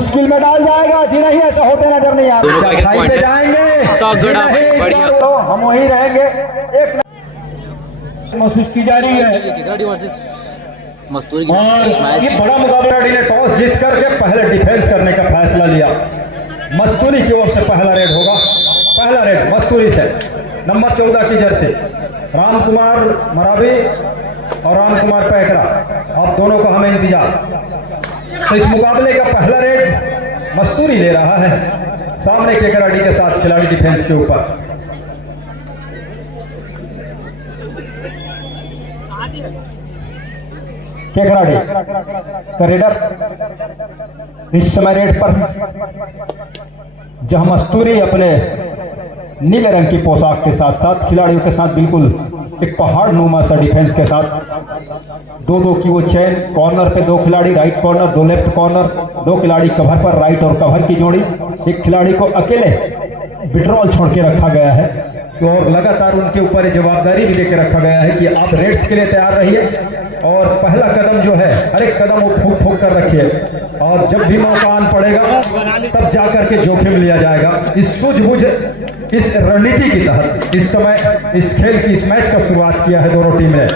मुश्किल में डाल जाएगा जी, नहीं ऐसा होते नजर नहीं आ रहा। पे जाएंगे तो हम वहीं रहेंगे। एक महसूस की जा रही है मस्तूरी की ये बड़ा मुकाबला ने टॉस जीत करके पहले डिफेंस करने का फैसला लिया। मस्तूरी की ओर से पहला रेड होगा। पहला रेड मस्तूरी से नंबर 14 की जर्सी राम कुमार मरावी और राम कुमार पैकरा, आप दोनों का हमें इंतजार। तो इस मुकाबले का पहला रेड मस्तूरी ले रहा है सामने के कराटी के साथ खिलाड़ी डिफेंस के ऊपर। केकराडी का रेडर इस समय रेड पर, जहां मस्तूरी अपने नीले रंग की पोशाक के साथ साथ खिलाड़ियों के साथ बिल्कुल एक पहाड़ नुमा सा डिफेंस के साथ दो की वो चेन, कॉर्नर पे 2 खिलाड़ी, राइट कॉर्नर 2 लेफ्ट कॉर्नर, 2 खिलाड़ी कवर पर, राइट और कवर की जोड़ी। एक खिलाड़ी को अकेले विड्रॉल छोड़ के रखा गया है और लगातार उनके ऊपर जवाबदारी भी लेकर रखा गया है कि आप रेड्स के लिए तैयार रहिए और पहला कदम जो है हर एक कदम वो फूक फूक कर रखिए और जब भी मौका आन पड़ेगा तब जाकर के जोखिम लिया जाएगा। इस सूझबूझ इस रणनीति के तहत इस समय इस खेल की इस मैच का शुरुआत किया है दोनों टीम ने।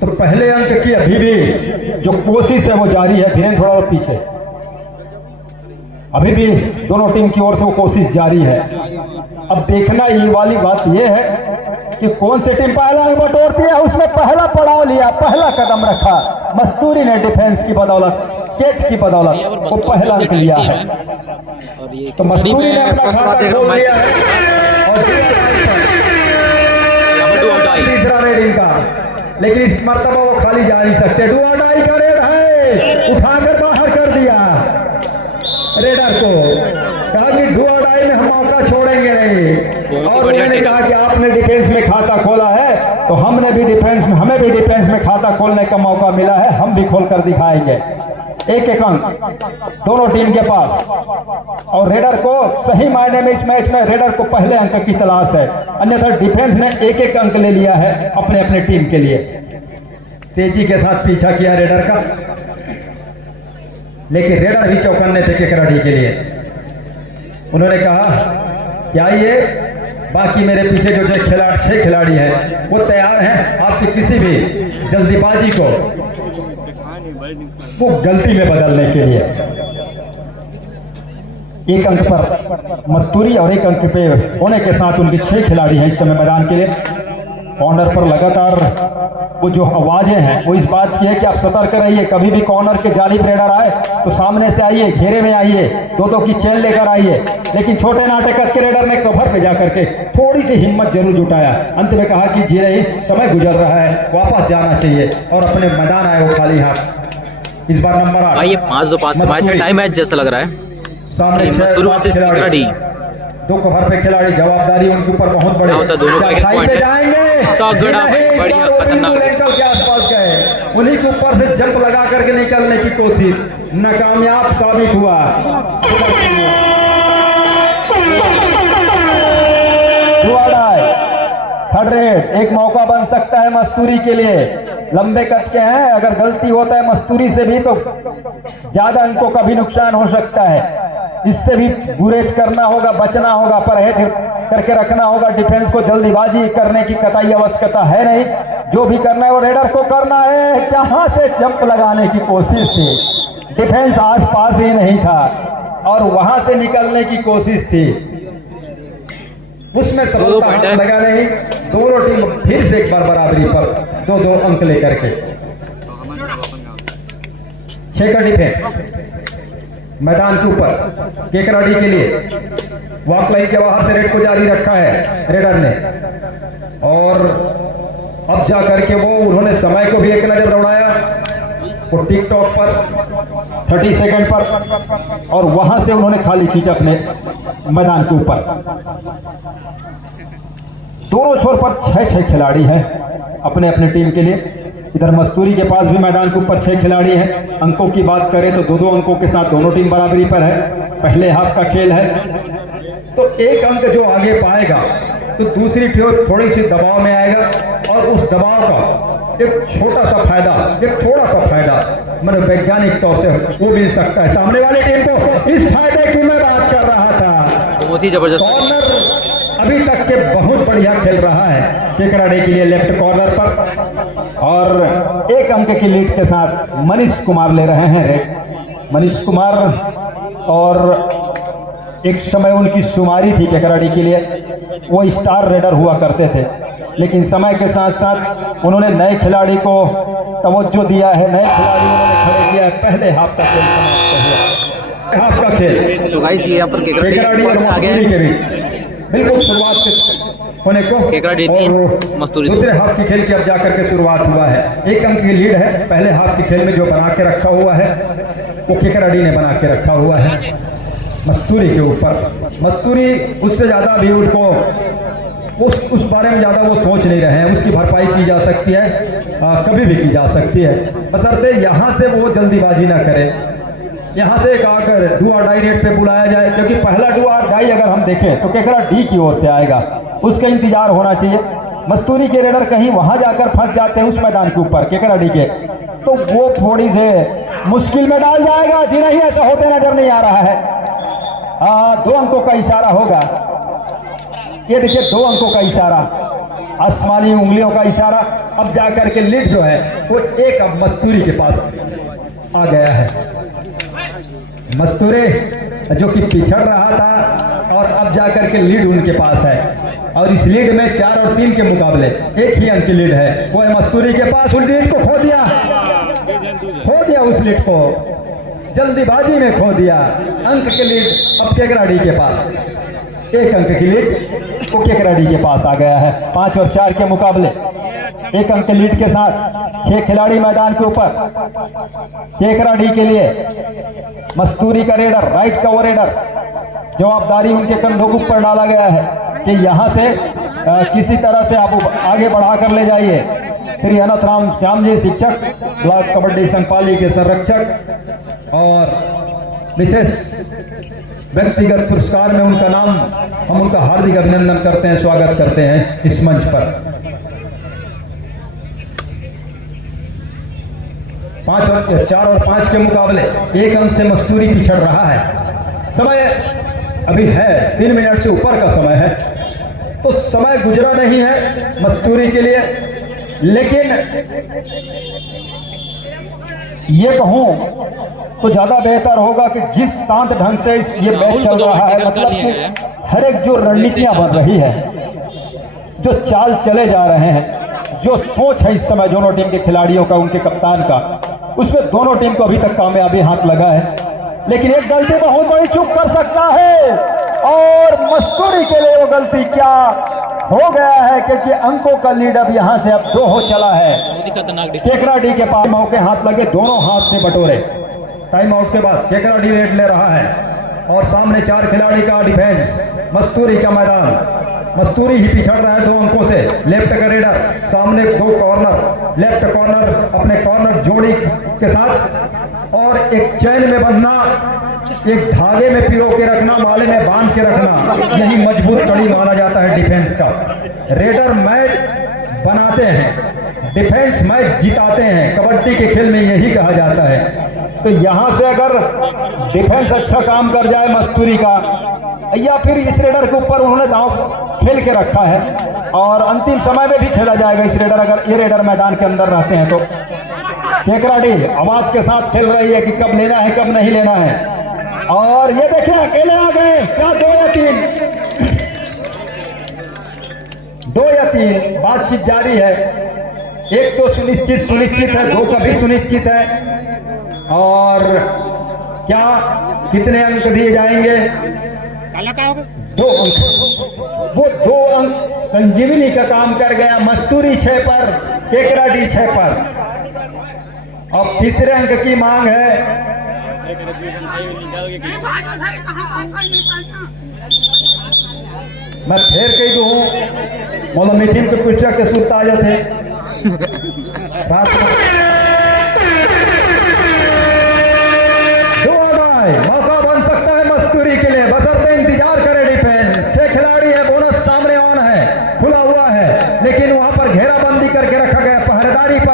तो पहले अंक की अभी भी जो कोशिश है वो जारी है, धीरे थोड़ा और पीछे, अभी भी दोनों टीम की ओर से वो कोशिश जारी है। अब देखना ये वाली बात ये है कि कौन सी टीम पहला अंक बटोरती है। उसमें पहला पड़ाव लिया, पहला कदम रखा मस्तूरी ने डिफेंस की बदौलत, कैच की बदौलत वो पहला अंक लिया है। तो मस्तूरी ने अपना खाता खोल लिया है और तीसरा रेड इनका, लेकिन इस मर्तबा वो खाली जा नहीं सकते। डू और डाई का रेड है, उठाकर बाहर कर दिया रेडर को, कहा कि डू और डाई में हम मौका छोड़ेंगे नहीं। और उन्होंने कहा कि आपने डिफेंस में खाता खोला है तो हमने भी डिफेंस में, हमें भी डिफेंस में खाता खोलने का मौका मिला है, हम भी खोल कर दिखाएंगे। एक अंक दोनों टीम के पास और रेडर को सही मायने में इस मैच में रेडर को पहले अंक की तलाश है, अन्यथा डिफेंस ने एक अंक ले लिया है अपने अपने टीम के लिए। तेजी के साथ पीछा किया रेडर का, लेकिन रेडर भी चौकन्ने थे केकराडी के लिए। उन्होंने कहा कि आइए, बाकी मेरे पीछे जो 6 खिलाड़ी हैं वो तैयार हैं आपकी किसी भी जल्दीबाजी को वो गलती में बदलने के लिए। एक अंक पर मस्तूरी और एक अंक पे होने के साथ उनके 6 खिलाड़ी हैं इस समय मैदान के लिए। कॉर्नर पर लगातार वो जो आवाजें हैं वो इस बात की है कि आप सतर्क रहिए, कभी भी कॉर्नर के जालिब रेडर आए तो सामने से आइए, घेरे में आइए, 2 की चेन लेकर आइए। लेकिन छोटे नाटे करके रेडर ने कवर पे जाकर के थोड़ी सी हिम्मत जरूर जुटाया, अंत में कहा कि जी रही समय गुजर रहा है, वापस जाना चाहिए और अपने मैदान आए वो खाली हाथ। इस बार नंबर 8 ये 5-2 मैच का टाइम मैच जैसा लग रहा है। सामने मस्तूरी वर्सेस केकराडी, 2 कवर पे खिलाड़ी, जवाबदारी उनके ऊपर बहुत बड़ी। दोनों का एक पॉइंट है, तो बढ़िया खतरनाक के आसपास गए, उन्हीं के ऊपर से जंप लगा करके निकलने की कोशिश नाकामयाब साबित हुआ। थर्ड रेड एक मौका बन सकता है मस्तूरी के लिए, लंबे कद के हैं, अगर गलती होता है मस्तूरी से भी तो ज्यादा अंकों का भी नुकसान हो सकता है। इससे भी गुरेज करना होगा, बचना होगा, परहेज करके रखना होगा। डिफेंस को जल्दीबाजी करने की कतई आवश्यकता है नहीं, जो भी करना है वो रेडर को करना है। जहां से जंप लगाने की कोशिश थी, डिफेंस आसपास ही नहीं था और वहां से निकलने की कोशिश थी, उसमें सफलता लगा नहीं। दोनों टीम फिर से एक बार बराबरी पर 2-2 अंक लेकर के। 6 का डिफेंस मैदान के ऊपर केकराडी के लिए वॉक लाइन के बाहर से रेड को जारी रखा है रेडर ने, और अब जा करके वो उन्होंने समय को भी एक नजर दौड़ाया, वो टिकटॉक पर 30 सेकंड पर, और वहां से उन्होंने खाली खींचा अपने मैदान के ऊपर। दोनों छोर पर 6 खिलाड़ी हैं अपने अपने टीम के लिए। इधर मस्तूरी के पास भी मैदान के ऊपर 6 खिलाड़ी हैं। अंकों की बात करें तो 2-2 अंकों के साथ दोनों टीम बराबरी पर है। पहले हाफ का खेल है, तो एक अंक जो आगे पाएगा तो दूसरी टीम थोड़ी सी दबाव में आएगा और उस दबाव का एक छोटा सा फायदा, एक थोड़ा सा फायदा मनोवैज्ञानिक तौर से वो मिल सकता है सामने वाली टीम को। इस फायदे की मैं बात कर रहा था। बहुत ही जबरदस्त कॉर्नर अभी तक के बहुत बढ़िया खेल रहा है केकराडी के लिए लेफ्ट कॉर्नर पर, और 1 अंक की लीड के साथ मनीष कुमार ले रहे हैं रेड। मनीष कुमार, और एक समय उनकी शुमारी थी केकराडी के लिए, वो स्टार रेडर हुआ करते थे, लेकिन समय के साथ साथ उन्होंने नए खिलाड़ी को तवज्जो दिया है, नए खिलाड़ी उन्होंने खड़े किया है। पहले हाफ का खेल समाप्त हुआ, हाफ का खेल तो गाइस ये यहाँ पर केकराडी और आ गया मस्तूरी के बीच बिल्कुल शुरुआत से होने को, केकराडी 3 मस्तूरी 2। दूसरे हाफ की खेल की अब जाकर के शुरुआत हुआ है। 1 अंक की लीड है पहले हाफ के खेल में, जो बना के रखा हुआ है वो केकराडी ने बना के रखा हुआ है मस्तूरी के ऊपर। मस्तूरी उससे ज्यादा भी उसको उस बारे में ज्यादा वो सोच नहीं रहे हैं, उसकी भरपाई की जा सकती है, कभी भी की जा सकती है, बशर्ते यहाँ से वो जल्दीबाजी ना करे, यहाँ से एक आकर डू और डाई रेट पे बुलाया जाए, क्योंकि पहला डू और डाई अगर हम देखें तो केकराडी की ओर से आएगा, उसका इंतजार होना चाहिए। मस्तूरी के रेडर कहीं वहां जाकर फंस जाते हैं उस मैदान के ऊपर केकराडी के, तो वो थोड़ी से मुश्किल में डाल जाएगा। जी नहीं, ऐसा होते नजर नहीं आ रहा है। 2 अंकों का इशारा होगा, ये देखिए 2 अंकों का इशारा, आसमानी उंगलियों का इशारा। अब जाकर के लीड जो है वो 1 अब मस्तूरी के पास आ गया है। मस्तूरी जो कि पिछड़ रहा था और अब जाकर के लीड उनके पास है, और इस लीड में 4 और 3 के मुकाबले 1 ही अंक की लीड है, वो है मस्तूरी के पास। उस लीड को खो दिया उस लीड को, जल्दीबाजी में खो दिया। अंक की लीड अब केकराडी के पास, 1 अंक की लीड वो केकराडी के पास आ गया है। 5 और 4 के मुकाबले 1 अंक की लीड के साथ 6 खिलाड़ी मैदान के ऊपर। केकराडी के लिए मस्तूरी का रेडर, राइट का वो रेडर, जवाबदारी उनके कंधों के ऊपर डाला गया है कि यहाँ से किसी तरह से आप आगे बढ़ा कर ले जाइए। श्री अनंतराम श्याम जी शिक्षक, ब्लॉक कबड्डी संपाली के संरक्षक, और विशेष व्यक्तिगत पुरस्कार में उनका नाम, हम उनका हार्दिक अभिनंदन करते हैं, स्वागत करते हैं इस मंच पर। 4 और 5 के मुकाबले 1 अंक से मस्तूरी पिछड़ रहा है। समय अभी है 3 मिनट से ऊपर का समय है, तो समय गुजरा नहीं है मस्तूरी के लिए, लेकिन ये कहूं तो ज्यादा बेहतर होगा कि जिस शांत ढंग से ये मैच चल रहा है, मतलब कि हर एक जो रणनीतियां बन रही है, जो चाल चले जा रहे हैं, जो सोच है इस समय दोनों टीम के खिलाड़ियों का, उनके कप्तान का, उसमें दोनों टीम को अभी तक कामयाबी हाथ लगा है। लेकिन एक गलती बहुत बड़ी चूक कर सकता है, और मस्तूरी के लिए वो गलती क्या हो गया है, क्योंकि अंकों का लीड अब यहां से अब 2 हो चला है। केकराडी के पास मौके हाथ लगे, दोनों हाथ से बटोरे। टाइम आउट के बाद केकराडी रेड ले रहा है, और सामने 4 खिलाड़ी का डिफेंस, मस्तूरी का मैदान। मस्तूरी ही पिछड़ रहा है 2 अंकों से। लेफ्ट का रेडर, सामने 2 कॉर्नर, लेफ्ट कॉर्नर अपने कॉर्नर जोड़ी के साथ, और एक चैन में बंधना, एक धागे में पिरो के रखना, माले में बांध के रखना, यही मजबूत कड़ी माना जाता है डिफेंस का। रेडर मैच बनाते हैं, डिफेंस मैच जिताते हैं, कबड्डी के खेल में यही कहा जाता है। तो यहां से अगर डिफेंस अच्छा काम कर जाए मस्तूरी का, या फिर इस रेडर के ऊपर उन्होंने दांव खेल के रखा है, और अंतिम समय में भी खेला जाएगा इस रेडर, अगर ये रेडर मैदान के अंदर रहते हैं तो। केकराडी आवाज के साथ खेल रही है कि कब लेना है कब नहीं लेना है, और ये देखिए अकेले आ गए, क्या 2 या 3, 2 या 3, बातचीत जारी है। एक तो सुनिश्चित है, 2 का भी सुनिश्चित है, और क्या कितने अंक दिए जाएंगे? 2 अंक। वो 2 अंक संजीवनी का काम कर गया, मस्तूरी 6 पर, केकराडी 6 पर। अब तीसरे अंक की मांग है। मैं फिर कही दूं, मतलब मीटिंग के पूछा के सूरत आ जाते मौका बन सकता है मस्तूरी के लिए, बशर्ते इंतजार करे डिफेंस। 6 खिलाड़ी है, बोनस सामने ऑन है, खुला हुआ है, लेकिन वहां पर घेराबंदी करके रखा गया, पहरेदारी पर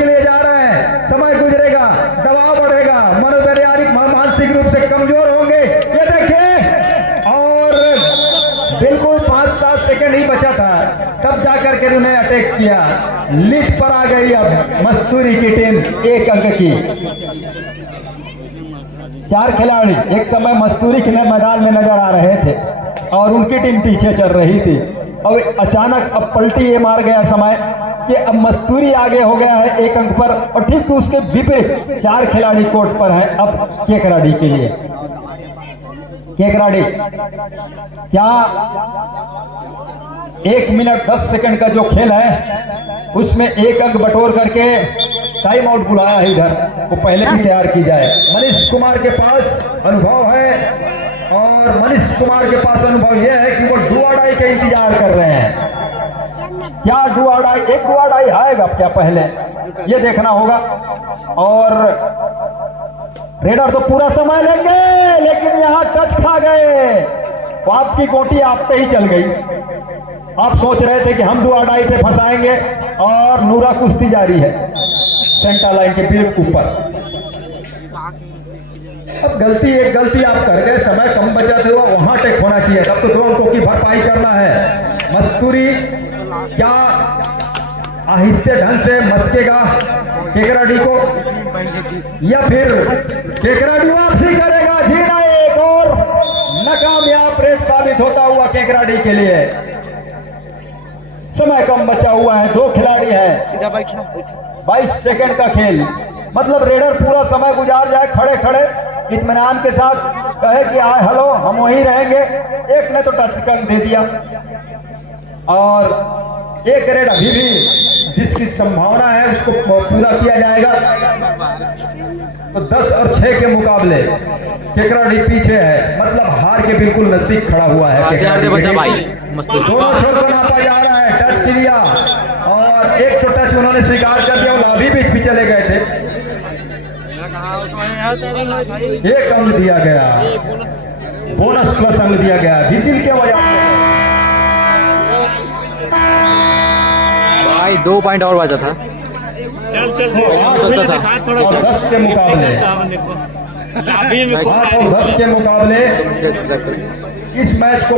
के लिए जा रहे हैं। समय गुजरेगा, दबाव बढ़ेगा, मनोवैज्ञानिक मानसिक रूप से कमजोर होंगे। ये देखिए, और बिल्कुल 5-7 सेकंड ही बचा था, तब जाकर के उन्हें अटैक किया। लीड पर आ गई अब मस्तूरी की टीम 1 अंक की। 4 खिलाड़ी एक समय मस्तूरी के मैदान में नजर आ रहे थे और उनकी टीम पीछे चल रही थी। अब अचानक अब पलटी ये मार गया समय कि अब मस्तूरी आगे हो गया है 1 अंक पर, और ठीक उसके विपरीत 4 खिलाड़ी कोर्ट पर हैं अब केकराडी के लिए। केकराडी क्या 1 मिनट 10 सेकंड का जो खेल है उसमें 1 अंक बटोर करके टाइम आउट बुलाया है इधर, वो पहले भी तैयार की जाए। मनीष कुमार के पास अनुभव है, और मनीष कुमार के पास अनुभव यह है कि वो डुआडाई का इंतजार कर रहे हैं। क्या डुआडाई, एक डुआडाई आएगा क्या पहले, ये देखना होगा। और रेडर तो पूरा समय लेंगे, लेकिन यहां टच खा गए, तो आपकी गोटी आपसे ही चल गई। आप सोच रहे थे कि हम डुआडाई पे फंसाएंगे, और नूरा कुश्ती जारी है सेंटर लाइन के बिल्कुल ऊपर। अब एक गलती आप कर गए, समय कम बचा था, वहां टेक होना चाहिए, तब तो 2 अंकों की भरपाई करना है। मस्तूरी क्या आहिस्ते ढंग से मस्केगा केकराडी को, या फिर केकराडी वापसी करेगा? जीना एक और नाकामयाब रेस साबित होता हुआ केकराडी के लिए। समय कम बचा हुआ है, 2 खिलाड़ी हैं, 22 सेकंड का खेल। मतलब रेडर पूरा समय गुजार जाए खड़े खड़े इत्मीनान के साथ, कहे कि हाय हेलो हम वहीं रहेंगे। एक ने तो टच कर दे दिया, और एक रेड अभी भी जिसकी संभावना है उसको पूरा किया जाएगा। तो 10 और 6 के मुकाबले केकराडी पीछे है, मतलब हार के बिल्कुल नजदीक खड़ा हुआ है। दोनों छोर को नापा जा रहा है, टच किया, और एक तो टच उन्होंने स्वीकार कर दिया, वो अभी बीच भी चले गए थे। 1 अंक दिया गया, बोनस प्लस अंक दिया गया विजिल के वजह से। भाई 2 पॉइंट और बचा था। चल 10 के मुकाबले 10 के मुकाबले इस मैच को